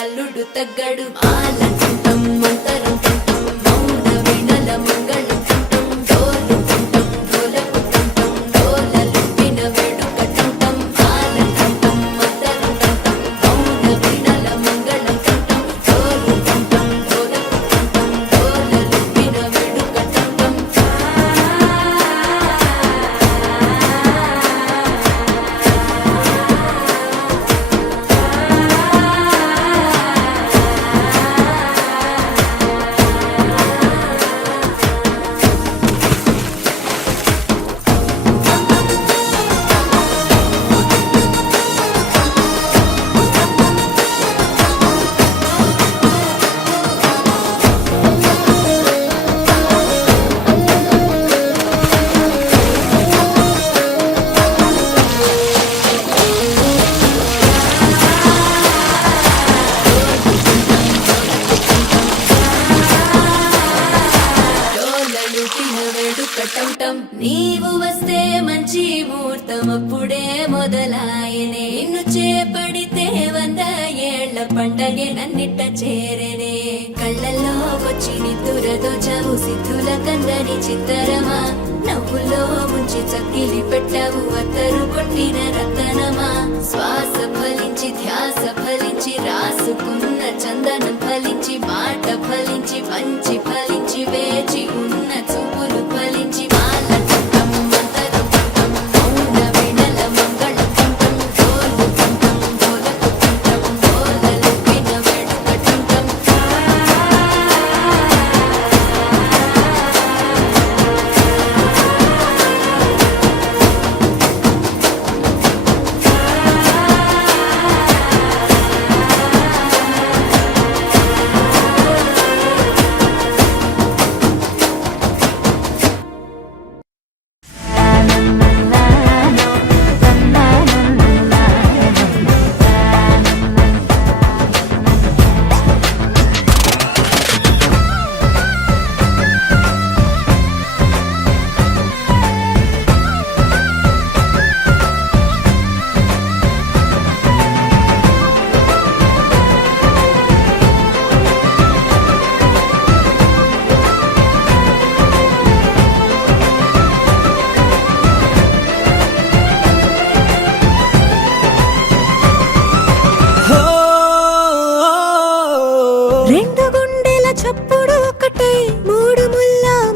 అల్లుడు తగ్గడు ఆలంటుంటం మంతరం తుంటం మౌన వీణల మంగళం తుంటం డోలు తుంటం డోలకు తుంటం డోలలుట్టిన వేడుక తుంటం ఆలంటుంటం మంతరం తుంటం మౌన వీణల మంగళం తుంటం డోలు తుంటం డోలకు తుంటం డోలలుట్టిన వేడుక తుంటం నీవు వస్తే మంచి ముహూర్తం అప్పుడే మొదలాయనే నిన్ను చేపడితే 100 ఏళ్ల పండగే నన్నిట్ట చేరనే కళ్ళల్లో వచ్చి నిద్దురతో చావు సిద్ధుల కందని చిత్తరమా నవ్వులో ముంచి చక్కిలి పెట్టావు అత్తరు కొట్టిన రతనమా శ్వాస ఫలించి ధ్యాస ఫలించి రాసుకున్న చందనం ఫలించి మాట ఫలించి మంచి ఫలించి వేచి ఉన్న చూపులు ఫలించి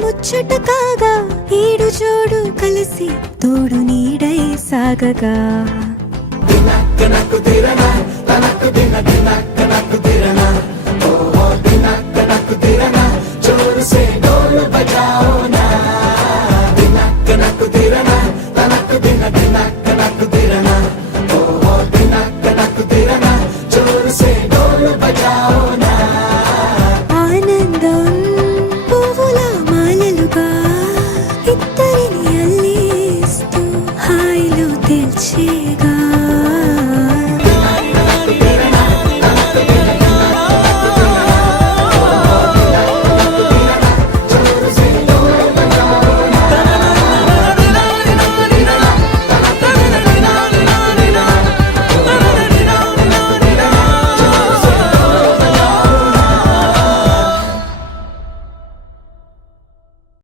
ముచ్చట కాగా ఈడు జోడు కలిసి తోడు నీడై సాగగా దినక్క నక్కు తిరనా తనక్కు దిన దినక్క నక్కు తిరనా